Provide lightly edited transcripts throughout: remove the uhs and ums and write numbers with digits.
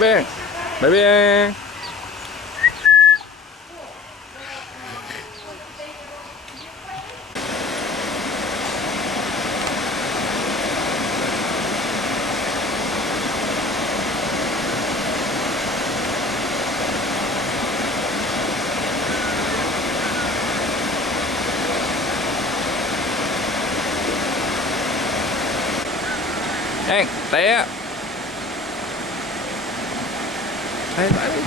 Bang. Bang. Hey, té. Đây, lại đi.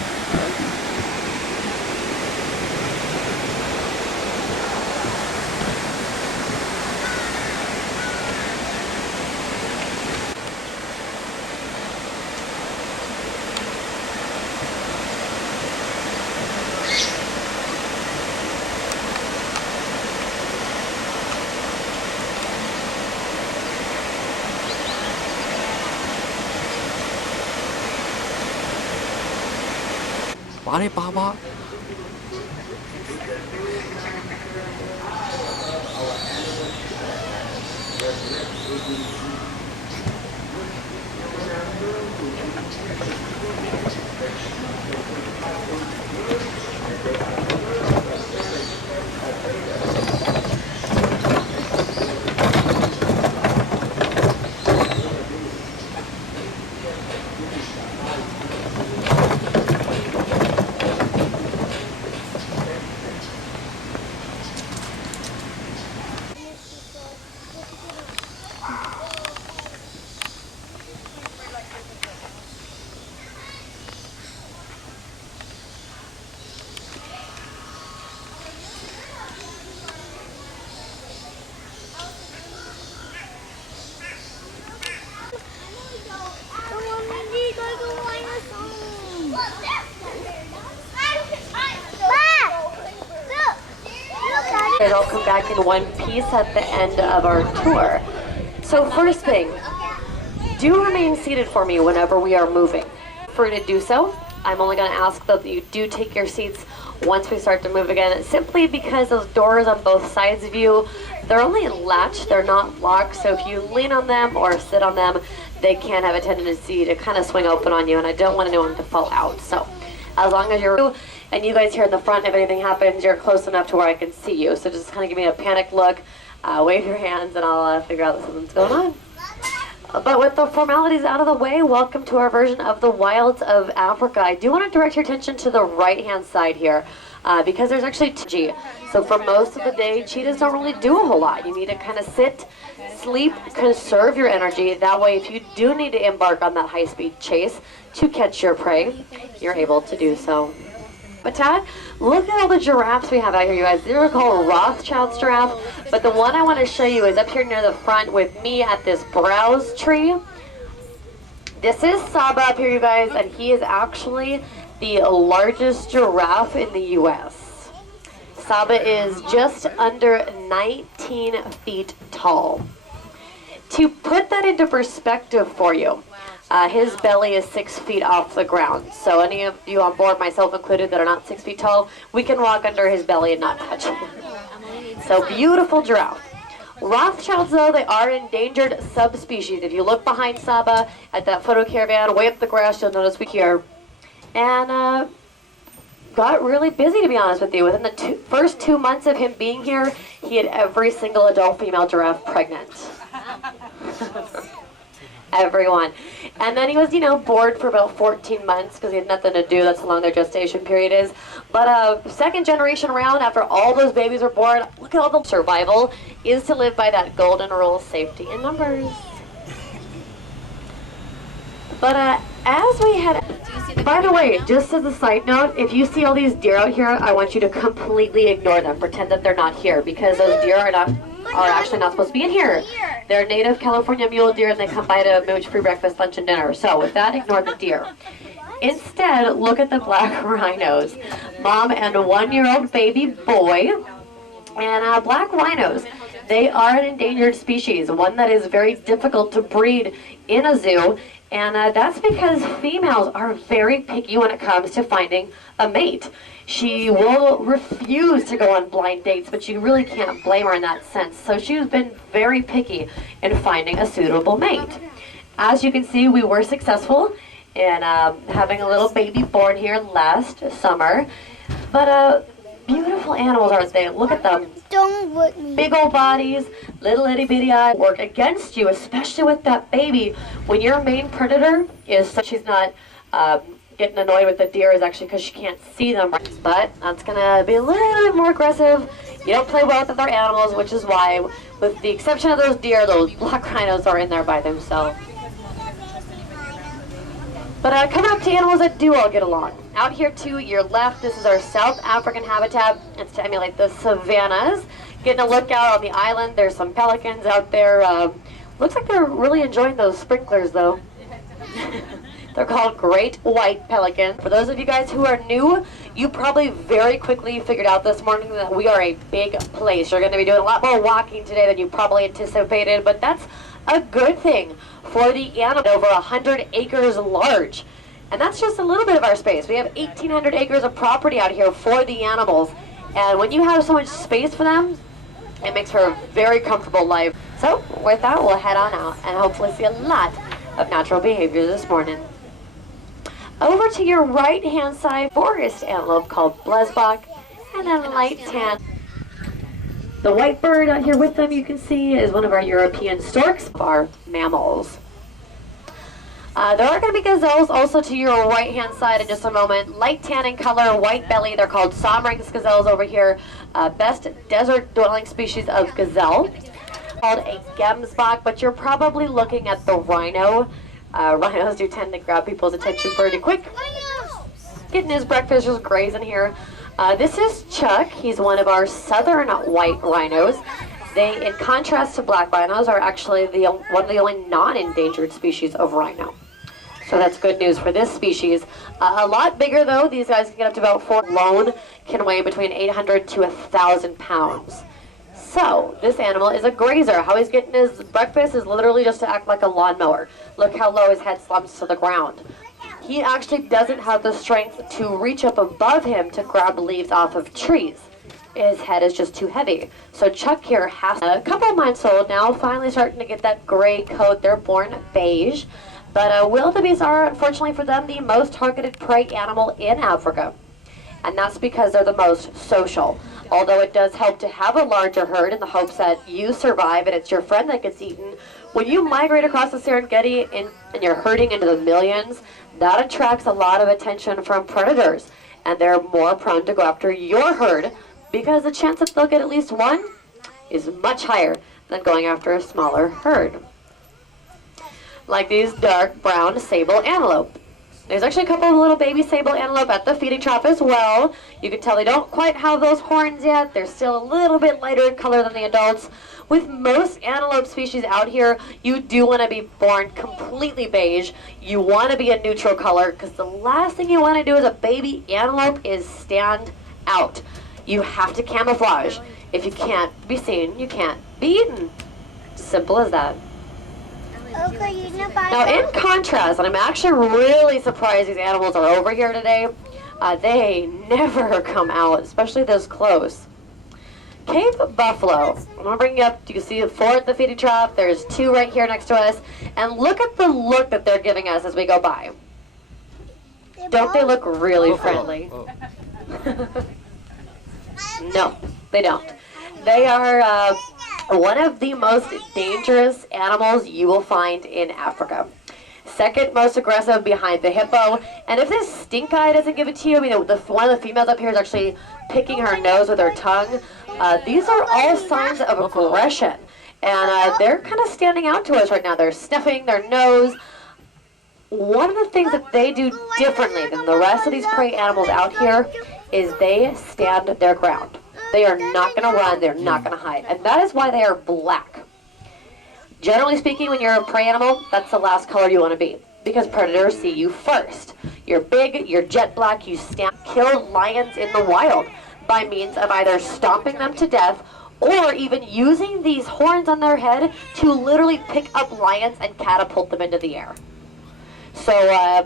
Bỏ đi, bỏ. It all come back in one piece at the end of our tour. So first thing, do remain seated for me whenever we are moving. For you to do so, I'm only going to ask that you do take your seats once we start to move again, simply because those doors on both sides of you, they're only latched, they're not locked, so if you lean on them or sit on them, they can have a tendency to kind of swing open on you, and I don't want anyone to fall out. So as long as you're, and you guys here in the front, if anything happens, you're close enough to where I can see you. So just kind of give me a panic look, wave your hands, and I'll figure out that something's going on. But with the formalities out of the way, welcome to our version of the Wilds of Africa. I do want to direct your attention to the right-hand side here, because there's actually G. So for most of the day, cheetahs don't really do a whole lot. You need to kind of sit, sleep, conserve your energy. That way, if you do need to embark on that high-speed chase to catch your prey, you're able to do so. Habitat. Look at all the giraffes we have out here, you guys. These are called Rothschild's giraffe, but the one I want to show you is up here near the front with me at this browse tree. This is Saba up here, you guys, and he is actually the largest giraffe in the U.S. Saba is just under 19 feet tall. To put that into perspective for you, his belly is 6 feet off the ground. So any of you on board, myself included, that are not 6 feet tall, we can walk under his belly and not touch him. So beautiful giraffe. Rothschilds, though, they are endangered subspecies. If you look behind Saba at that photo caravan, way up the grass, you'll notice we here. And got really busy, to be honest with you. Within the first 2 months of him being here, he had every single adult female giraffe pregnant. Everyone. And then he was, bored for about 14 months because he had nothing to do. That's how long their gestation period is. But second generation around, after all those babies were born, look at all the survival is to live by that golden rule: safety in numbers. But as we head, by the way, just as a side note, if you see all these deer out here, I want you to completely ignore them. Pretend that they're not here, because those deer are actually not supposed to be in here. They're native California mule deer, and they come by to mooch free breakfast, lunch, and dinner. So with that, ignore the deer. Instead, look at the black rhinos. Mom and a 1-year-old baby boy. And black rhinos, they are an endangered species, one that is very difficult to breed in a zoo. And that's because females are very picky when it comes to finding a mate. She will refuse to go on blind dates, but you really can't blame her in that sense. So she's been very picky in finding a suitable mate. As you can see, we were successful and having a little baby born here last summer. But beautiful animals, aren't they? Look at them. Don't look me. Big old bodies, little itty bitty eyes work against you, especially with that baby. When your main predator is, she's not getting annoyed with the deer, is actually because she can't see them. But that's gonna be a little bit more aggressive. You don't play well with other animals, which is why, with the exception of those deer, those black rhinos are in there by themselves. But coming up to animals that do all get along. Out here to your left, this is our South African habitat. It's to emulate the savannas. Getting a look out on the island, there's some pelicans out there. Looks like they're really enjoying those sprinklers though. They're called great white pelicans. For those of you guys who are new, you probably very quickly figured out this morning that we are a big place. You're gonna be doing a lot more walking today than you probably anticipated, but that's a good thing for the animal. Over 100 acres large. And that's just a little bit of our space. We have 1,800 acres of property out here for the animals. And when you have so much space for them, it makes for a very comfortable life. So with that, we'll head on out and hopefully see a lot of natural behavior this morning. Over to your right-hand side, forest antelope called Blesbok, and then light tan. The white bird out here with them, you can see, is one of our European storks, our mammals. There are going to be gazelles also to your right-hand side in just a moment. Light tan in color, white belly. They're called Somrings gazelles over here. Best desert dwelling species of gazelle. Called a gemsbok, but you're probably looking at the rhino. Rhinos do tend to grab people's attention pretty quick. Getting his breakfast, just grazing here. This is Chuck. He's one of our southern white rhinos. They, in contrast to black rhinos, are actually one of the only non-endangered species of rhino. So that's good news for this species. A lot bigger though. These guys can get up to about 4 alone, can weigh between 800 to 1,000 pounds. So this animal is a grazer. How he's getting his breakfast is literally just to act like a lawnmower. Look how low his head slumps to the ground. He actually doesn't have the strength to reach up above him to grab leaves off of trees. His head is just too heavy. So Chuck here has a couple of months old now, finally starting to get that gray coat. They're born beige. But wildebeest are, unfortunately for them, the most targeted prey animal in Africa. And that's because they're the most social. Although it does help to have a larger herd in the hopes that you survive and it's your friend that gets eaten. When you migrate across the Serengeti and you're herding into the millions, that attracts a lot of attention from predators. And they're more prone to go after your herd because the chance that they'll get at least one is much higher than going after a smaller herd. Like these dark brown sable antelope. There's actually a couple of little baby sable antelope at the feeding trough as well. You can tell they don't quite have those horns yet. They're still a little bit lighter in color than the adults. With most antelope species out here, you do want to be born completely beige. You want to be a neutral color because the last thing you want to do as a baby antelope is stand out. You have to camouflage. If you can't be seen, you can't be eaten. Simple as that. Now in contrast, and I'm actually really surprised these animals are over here today, they never come out, especially this close. Cape buffalo. I'm going to bring you up. You can see 4 at the feeding trough. There's 2 right here next to us. And look at the look that they're giving us as we go by. Don't they look really friendly? No, they don't. They are one of the most dangerous animals you will find in Africa. Second most aggressive behind the hippo. And if this stink eye doesn't give it to you, I mean, one of the females up here is actually picking her nose with her tongue. These are all signs of aggression. And they're kind of standing out to us right now. They're sniffing their nose. One of the things that they do differently than the rest of these prey animals out here is they stand their ground. They are not going to run. They're not going to hide. And that is why they are black. Generally speaking, when you're a prey animal, that's the last color you want to be. Because predators see you first. You're big, you're jet black, you kill lions in the wild by means of either stomping them to death or even using these horns on their head to literally pick up lions and catapult them into the air. So,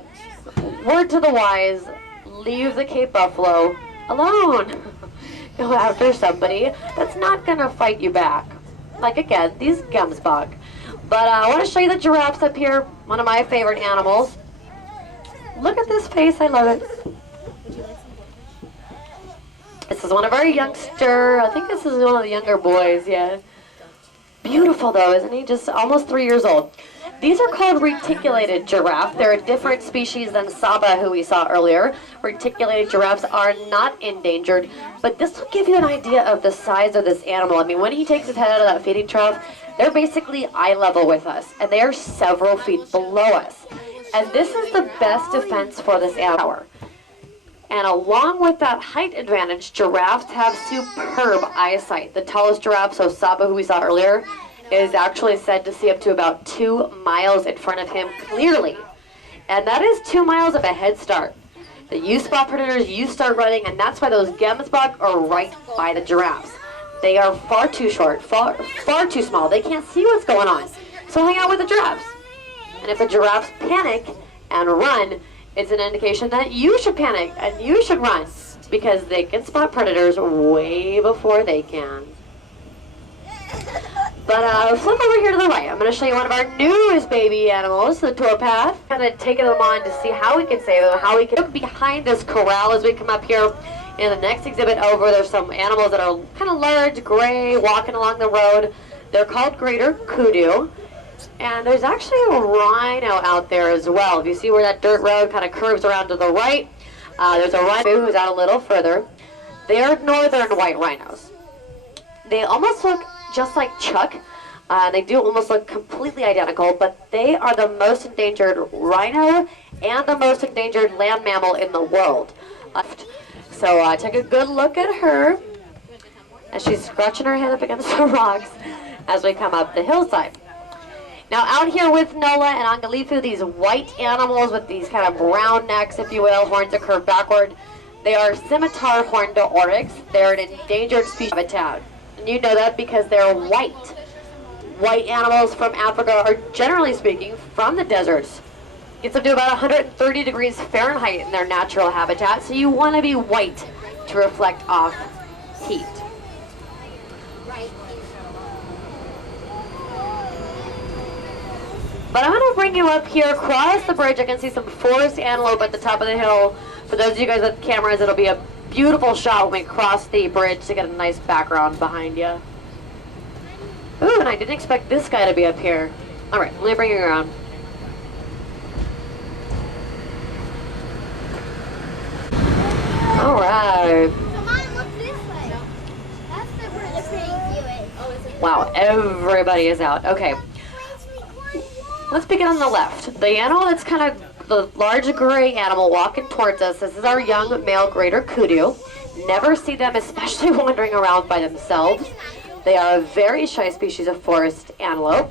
word to the wise, leave the Cape buffalo alone. Go after somebody that's not going to fight you back. Like, again, these gemsbok. But I want to show you the giraffes up here, one of my favorite animals. Look at this face, I love it. This is one of our youngster, I think this is one of the younger boys, yeah. Beautiful though, isn't he? Just almost 3 years old. These are called reticulated giraffe. They're a different species than Saba, who we saw earlier. Reticulated giraffes are not endangered, but this will give you an idea of the size of this animal. I mean, when he takes his head out of that feeding trough, they're basically eye level with us, and they are several feet below us. And this is the best defense for this animal. And along with that height advantage, giraffes have superb eyesight. The tallest giraffe, so Saba, who we saw earlier, is actually said to see up to about 2 miles in front of him clearly. And that is 2 miles of a head start. The you spot predators, you start running, and that's why those gemsbok are right by the giraffes. They are far too short, far too small. They can't see what's going on. So hang out with the giraffes. And if the giraffes panic and run, it's an indication that you should panic and you should run, because they can spot predators way before they can. But flip over here to the right. I'm going to show you one of our newest baby animals, the towpath. Kind of taking them on to see how we can save them, how we can look behind this corral as we come up here. In the next exhibit over, there's some animals that are kind of large, gray, walking along the road. They're called greater kudu. And there's actually a rhino out there as well. If you see where that dirt road kind of curves around to the right, there's a rhino who's out a little further. They are northern white rhinos. They almost look just like Chuck. They do almost look completely identical, but they are the most endangered rhino and the most endangered land mammal in the world. So take a good look at her as she's scratching her head up against the rocks as we come up the hillside. Now out here with Nola and Angalifu, these white animals with these kind of brown necks, if you will, horns that curve backward, they are scimitar horned oryx. They're an endangered species habitat. And you know that because they're white. White animals from Africa are, generally speaking, from the deserts. Gets up to about 130 degrees Fahrenheit in their natural habitat, so you want to be white to reflect off heat. But I'm going to bring you up here across the bridge. I can see some forest antelope at the top of the hill. For those of you guys with cameras, it'll be a beautiful shot when we cross the bridge to get a nice background behind you. Ooh, and I didn't expect this guy to be up here. All right, let me bring you around. All right. Wow, everybody is out. Okay. Let's begin on the left. The animal that's kind of the large gray animal walking towards us, this is our young male greater kudu. Never see them, especially wandering around by themselves. They are a very shy species of forest antelope.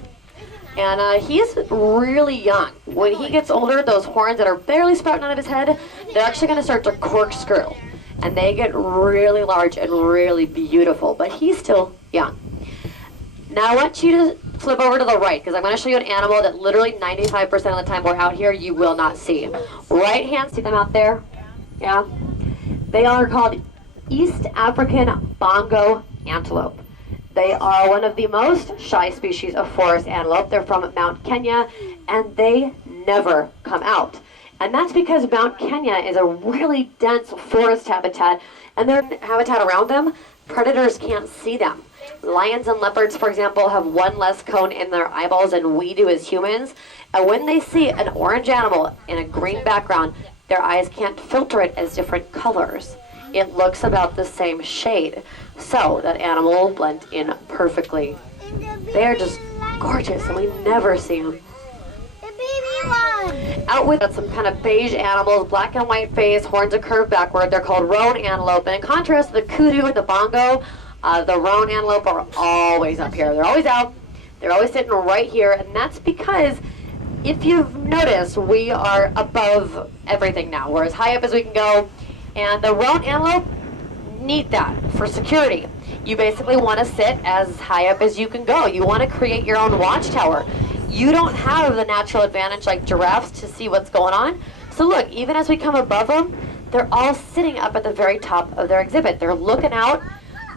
And he is really young. When he gets older, those horns that are barely sprouting out of his head, they're actually going to start to corkscrew. And they get really large and really beautiful. But he's still young. Now I want you to flip over to the right, because I'm going to show you an animal that literally 95% of the time we're out here you will not see. Right hand, see them out there? Yeah? They are called East African bongo antelope. They are one of the most shy species of forest antelope. They're from Mount Kenya, and they never come out. And that's because Mount Kenya is a really dense forest habitat, and their habitat around them, predators can't see them. Lions and leopards, for example, have one less cone in their eyeballs than we do as humans. And when they see an orange animal in a green background, their eyes can't filter it as different colors. It looks about the same shade. So that animal will blend in perfectly. They are just gorgeous, and we never see them. The baby one! Out with some kind of beige animals, black and white face, horns are curved backward. They're called roan antelope. And in contrast to the kudu and the bongo, the roan antelope are always up here. They're always out. They're always sitting right here. And that's because, if you've noticed, we are above everything now. We're as high up as we can go. And the roan antelope need that for security. You basically want to sit as high up as you can go. You want to create your own watchtower. You don't have the natural advantage like giraffes to see what's going on. So look, even as we come above them, they're all sitting up at the very top of their exhibit. They're looking out.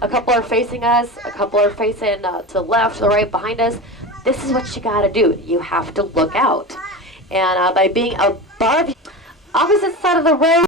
A couple are facing us, a couple are facing to the left, to the right, behind us. This is what you gotta do. You have to look out. And by being above, Opposite side of the road.